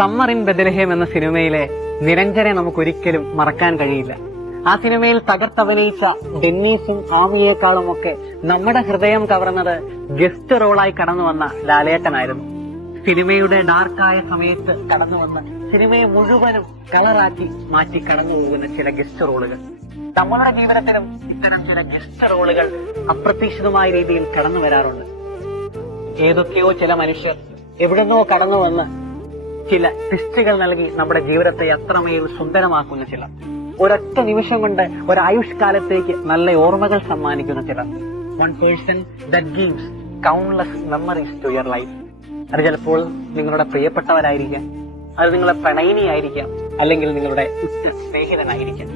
Summer in Bethlehem എന്ന സിനിമയിലെ നിരഞ്ജനെ നമുക്കൊരിക്കലും മറക്കാൻ കഴിയില്ല. ആ സിനിമയിൽ തകർത്തഭിനയിച്ച ഡെന്നീസും ആമിയേക്കാളും ഒക്കെ നമ്മുടെ ഹൃദയം കവർന്നത് ഗസ്റ്റ് റോളായി കടന്നു വന്ന ലാലേട്ടനായിരുന്നു. സിനിമയുടെ ഡാർക്കായ സമയത്ത് കടന്നു വന്ന് സിനിമയെ മുഴുവനും കളറാക്കി മാറ്റി കടന്നു പോകുന്ന ചില ഗസ്റ്റ് റോളുകൾ. നമ്മളുടെ ജീവിതത്തിലും ഇത്തരം ചില ഗസ്റ്റ് റോളുകൾ അപ്രതീക്ഷിതമായ രീതിയിൽ കടന്നു വരാറുണ്ട്. ഏതൊക്കെയോ ചില മനുഷ്യർ എവിടുന്നോ കടന്നു വന്ന് ചില ട്വിസ്റ്റുകൾ നൽകി നമ്മുടെ ജീവിതത്തെ അത്രമേൽ സുന്ദരമാക്കുന്ന ചിലർ, ഒരൊറ്റ നിമിഷം കൊണ്ട് ഒരായുഷ്കാലത്തേക്ക് നല്ല ഓർമ്മകൾ സമ്മാനിക്കുന്ന ചിലർ. One person that gives countless memories to your life. അത് ചിലപ്പോൾ നിങ്ങളുടെ പ്രിയപ്പെട്ടവരായിരിക്കാം, അത് നിങ്ങളുടെ പ്രണയിനിയായിരിക്കാം, അല്ലെങ്കിൽ നിങ്ങളുടെ ഉറ്റ സ്നേഹിതനായിരിക്കാം.